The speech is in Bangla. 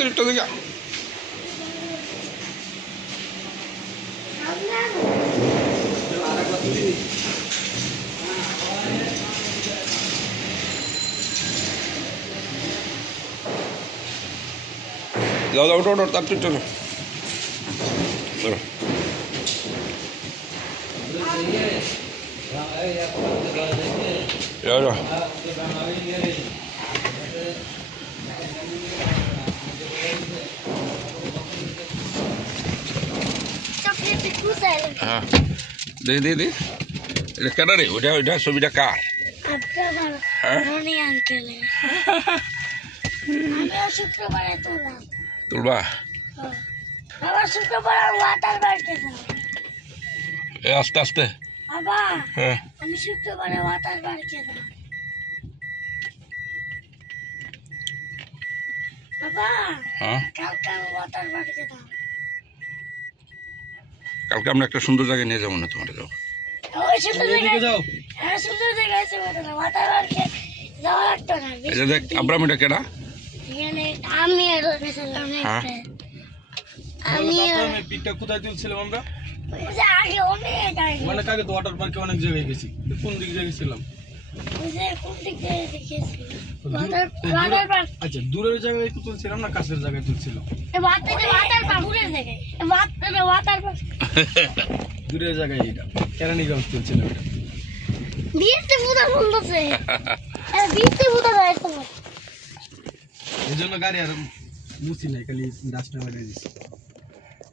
33টা দিকে যাও যাও ওটা ওটা 33টা যাও যাও যাও হ্যাঁ দে এটা কেন রে ওইটা ওইটা ছবিটা কার হ্যাঁ তুলবা এ আস্তে আস্তে হ্যাঁ আমি শুক্রবারে ওয়াটার পার্কে যাব বাবা হ্যাঁ কালকে ওয়াটার পার্কে যাব কালকে আমরা একটা সুন্দর জায়গায় নিয়ে যাবো না তোমার যাও ওই সুন্দর জায়গায় যাও হ্যাঁ সুন্দর জায়গায় আছে ওয়াটার পার্কে যাওয়া লাগতো না এই যে দেখ আব্রাম এটা কেডা এখানে আমি আর হ্যাঁ আমি পিকটা কোথায় তুলছিলাম আমরা ওই যে আগে অনেক আগে অনেক আগে তো ওয়াটার পার্কে অনেক জায়গায় গেছি কোন দিকে গেছিলাম ওই যে কোন দিক দিয়ে দেখেছি ওয়াটার পার্ক আচ্ছা দূরের জায়গায় একটু তুলছিলাম না কাছের জায়গায় তুলছিলাম ওয়াটার পার্ক দূরের জায়গায় ওয়াটার পার্ক দূরের জায়গায় এটা কেরানীগঞ্জ তুলছিলাম এটা বিয়েতে পুরো বলতেছে বিয়েতে পুরো যায় তো এই জন্য গাড়ি আর মুছি নাই খালি ডাস্টটা মেরে দিচ্ছি